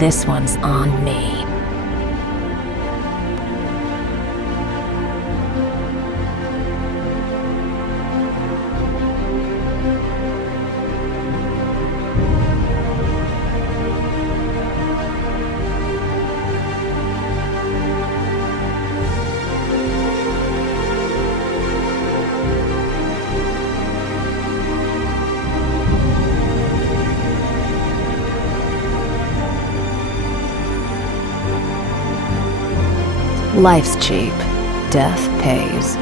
This one's on me. Life's cheap. Death pays.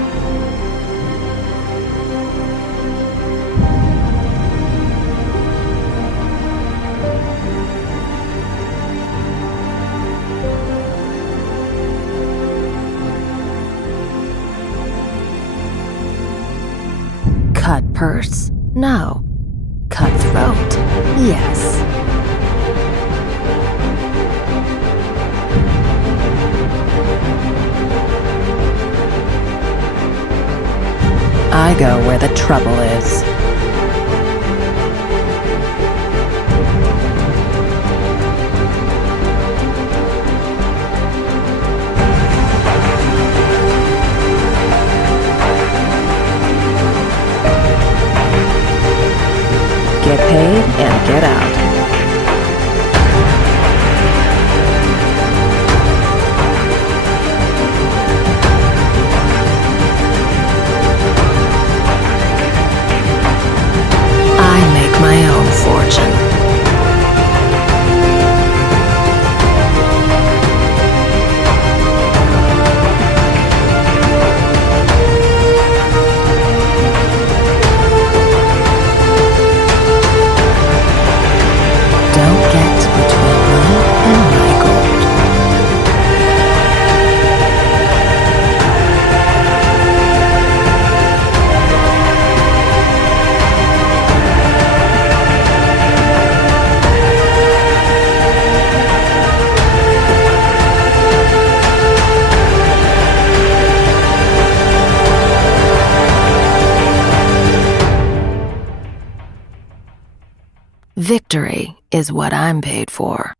Cut purse? No. Cut throat? Yes. I go where the trouble is. Get paid and get out. My own fortune. Don't get between me and my gold. Victory is what I'm paid for.